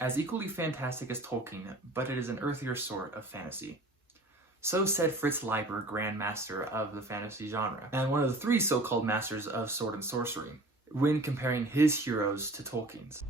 as equally fantastic as Tolkien, but it is an earthier sort of fantasy. So said Fritz Leiber, Grand Master of the fantasy genre, and one of the three so-called masters of sword and sorcery, when comparing his heroes to Tolkien's.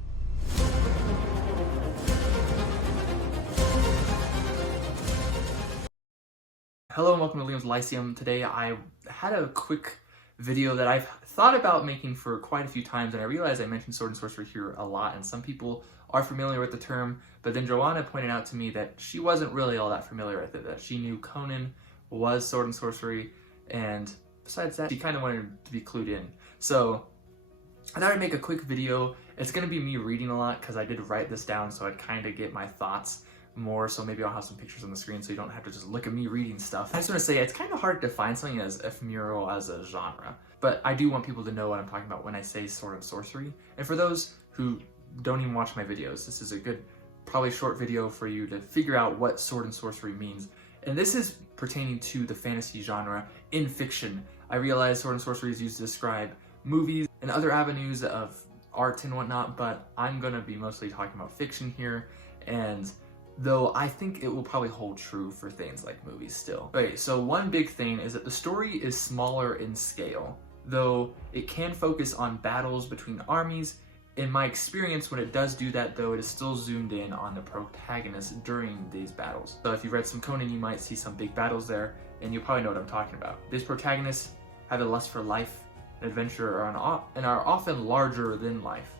Hello and welcome to Liam's Lyceum. Today I had a quick video that I've thought about making for quite a few times, and I realized I mentioned sword and sorcery here a lot, and some people are familiar with the term, but then Joanna pointed out to me that she wasn't really all that familiar with it, that she knew Conan was sword and sorcery, and besides that, she kind of wanted to be clued in. So I thought I'd make a quick video. It's going to be me reading a lot because I did write this down so I'd kind of get my thoughts more, so maybe I'll have some pictures on the screen so you don't have to just look at me reading stuff. I just want to say it's kind of hard to define something as ephemeral as a genre, but I do want people to know what I'm talking about when I say sword and sorcery. And for those who don't even watch my videos, this is a good, probably short video for you to figure out what sword and sorcery means. And this is pertaining to the fantasy genre in fiction. I realize sword and sorcery is used to describe movies and other avenues of art and whatnot, but I'm going to be mostly talking about fiction here, and though I think it will probably hold true for things like movies still. Okay, so one big thing is that the story is smaller in scale, though it can focus on battles between armies. In my experience, when it does do that, though, it is still zoomed in on the protagonist during these battles. So if you've read some Conan, you might see some big battles there, and you'll probably know what I'm talking about. These protagonists have a lust for life and adventure and are often larger than life.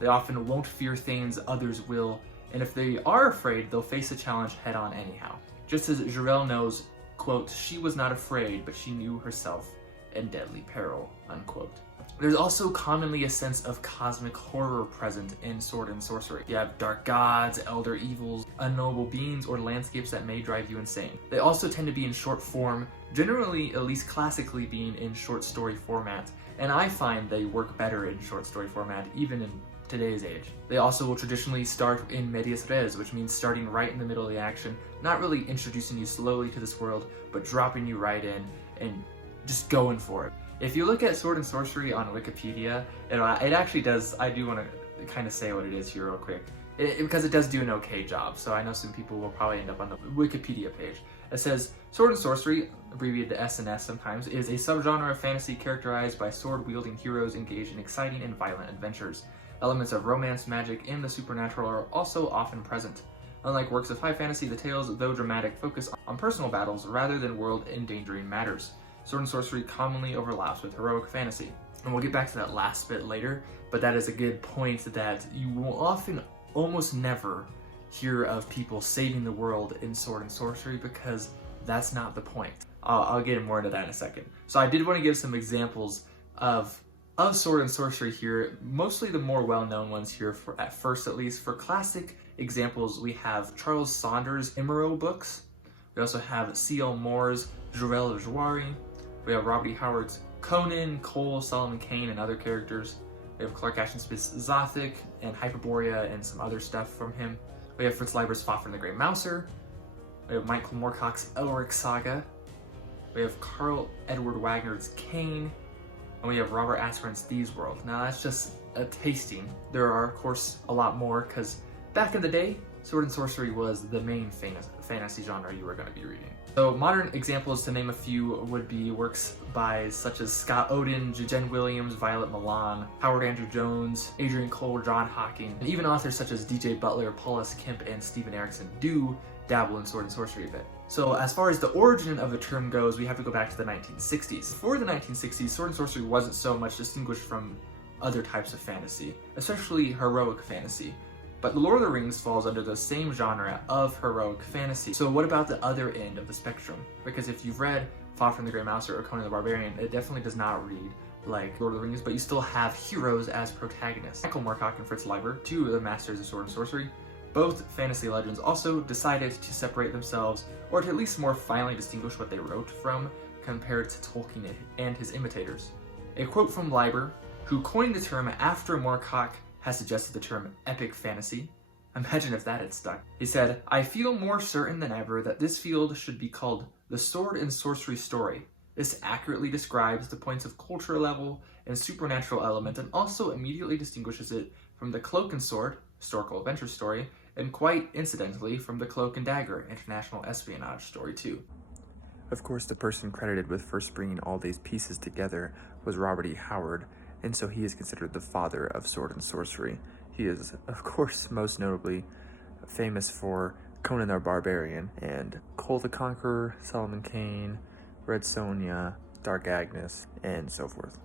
They often won't fear things others will, and if they are afraid, they'll face the challenge head on anyhow. Just as Jarell knows, quote, "She was not afraid, but she knew herself in deadly peril," unquote. There's also commonly a sense of cosmic horror present in sword and sorcery. You have dark gods, elder evils, unknowable beings, or landscapes that may drive you insane. They also tend to be in short form, generally, at least classically, being in short story format, and I find they work better in short story format, even in today's age. They also will traditionally start in medias res, which means starting right in the middle of the action, not really introducing you slowly to this world, but dropping you right in and just going for it. If you look at sword and sorcery on Wikipedia, it actually does, I do want to kind of say what it is here real quick, because it does do an okay job, so I know some people will probably end up on the Wikipedia page. It says, sword and sorcery, abbreviated to S&S sometimes, is a subgenre of fantasy characterized by sword-wielding heroes engaged in exciting and violent adventures. Elements of romance, magic, and the supernatural are also often present. Unlike works of high fantasy, the tales, though dramatic, focus on personal battles rather than world-endangering matters. Sword and sorcery commonly overlaps with heroic fantasy. And we'll get back to that last bit later, but that is a good point that you will often, almost never, hear of people saving the world in sword and sorcery because that's not the point. I'll get more into that in a second. So I did want to give some examples of sword and sorcery here, mostly the more well-known ones here, at first at least. For classic examples, we have Charles Saunders' Imro books. We also have C.L. Moore's Jarell of Jouari. We have Robert E. Howard's Conan, Cole, Solomon Kane, and other characters. We have Clark Ashton Smith's Zothic and Hyperborea and some other stuff from him. We have Fritz Leiber's Fafnir and the Grey Mouser. We have Michael Moorcock's Elric Saga. We have Carl Edward Wagner's Kane. And we have Robert Asperin's Thieves' World. Now that's just a tasting. There are, of course, a lot more, because back in the day, sword and sorcery was the main fantasy genre you were going to be reading. So modern examples, to name a few, would be works by such as Scott Odin, Jen Williams, Violet Milan, Howard Andrew Jones, Adrian Cole, John Hocking, and even authors such as DJ Butler, Paulus Kemp, and Stephen Erickson do dabble in sword and sorcery a bit. So as far as the origin of the term goes, we have to go back to the 1960s. Before the 1960s, sword and sorcery wasn't so much distinguished from other types of fantasy, especially heroic fantasy. But The Lord of the Rings falls under the same genre of heroic fantasy. So what about the other end of the spectrum? Because if you've read Fafnir and the Grey Mouser or Conan the Barbarian, it definitely does not read like Lord of the Rings, but you still have heroes as protagonists. Michael Moorcock and Fritz Leiber, two of the masters of sword and sorcery, both fantasy legends, also decided to separate themselves, or to at least more finely distinguish what they wrote from, compared to Tolkien and his imitators. A quote from Leiber, who coined the term after Moorcock has suggested the term epic fantasy. Imagine if that had stuck. He said, "I feel more certain than ever that this field should be called the sword and sorcery story. This accurately describes the points of culture level and supernatural element, and also immediately distinguishes it from the cloak and sword, historical adventure story, and quite incidentally from the Cloak and Dagger international espionage story too. Of course, the person credited with first bringing all these pieces together was Robert E. Howard, and so he is considered the father of sword and sorcery. He is, of course, most notably famous for Conan the Barbarian and Cole the Conqueror, Solomon Kane, Red Sonja, Dark Agnes, and so forth.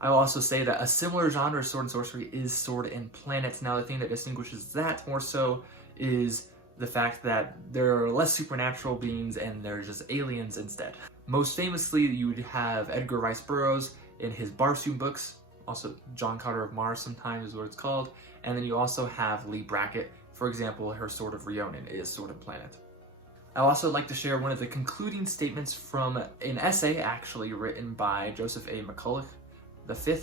I will also say that a similar genre of sword and sorcery is Sword and Planets. Now, the thing that distinguishes that more so is the fact that there are less supernatural beings and they're just aliens instead. Most famously, you would have Edgar Rice Burroughs in his Barsoom books, also John Carter of Mars sometimes is what it's called, and then you also have Lee Brackett. For example, her Sword of Rionin is Sword and Planet. I also like to share one of the concluding statements from an essay actually written by Joseph A. McCulloch V.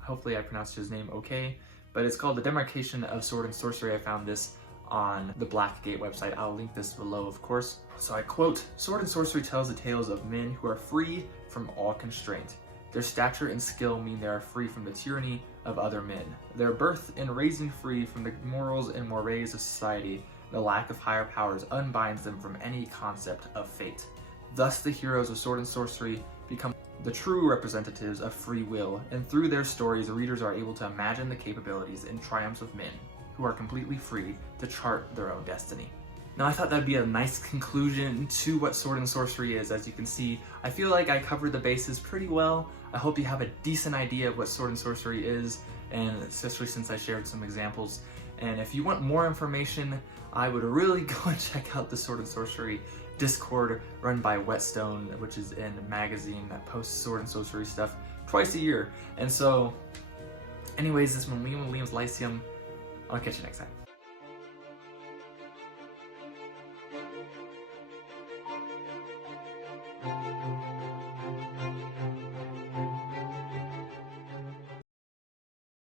Hopefully I pronounced his name okay, but it's called The Demarcation of Sword and Sorcery. I found this on the Blackgate website. I'll link this below, of course. So I quote, "Sword and sorcery tells the tales of men who are free from all constraint. Their stature and skill mean they are free from the tyranny of other men. Their birth and raising free from the morals and mores of society, the lack of higher powers unbinds them from any concept of fate. Thus the heroes of sword and sorcery become the true representatives of free will, and through their stories the readers are able to imagine the capabilities and triumphs of men who are completely free to chart their own destiny." Now, I thought that'd be a nice conclusion to what sword and sorcery is. As you can see, I feel like I covered the bases pretty well. I hope you have a decent idea of what sword and sorcery is, and especially since I shared some examples. And if you want more information, I would really go and check out the Sword and Sorcery Discord run by Whetstone, which is in a magazine that posts sword and sorcery stuff twice a year. And so, anyways, this has been Liam with Liam's Lyceum. I'll catch you next time.